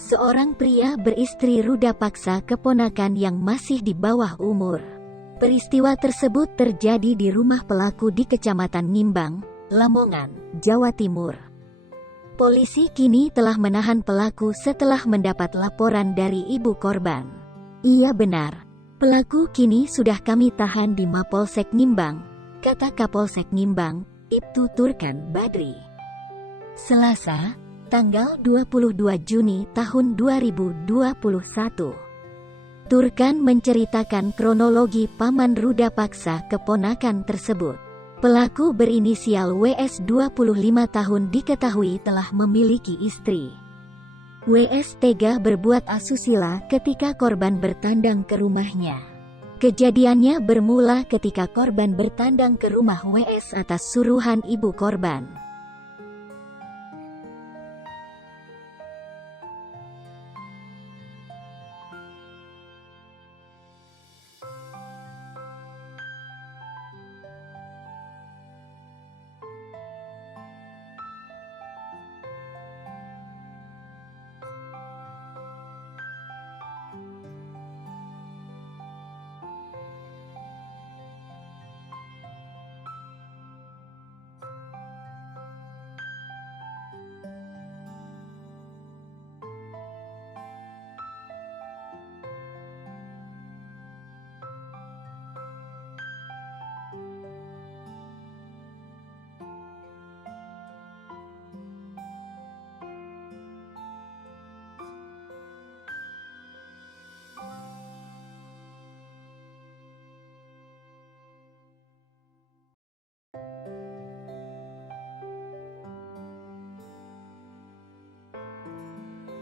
Seorang pria beristri ruda paksa keponakan yang masih di bawah umur. Peristiwa tersebut terjadi di rumah pelaku di Kecamatan Ngimbang, Lamongan, Jawa Timur. Polisi kini telah menahan pelaku setelah mendapat laporan dari ibu korban. Iya benar, pelaku kini sudah kami tahan di Mapolsek Ngimbang, kata Kapolsek Ngimbang, Ibtu Turkan Badri. Selasa, tanggal 22 Juni tahun 2021. Turkan menceritakan kronologi paman ruda paksa keponakan tersebut. Pelaku berinisial WS 25 tahun diketahui telah memiliki istri. WS tega berbuat asusila ketika korban bertandang ke rumahnya. Kejadiannya bermula ketika korban bertandang ke rumah WS atas suruhan ibu korban.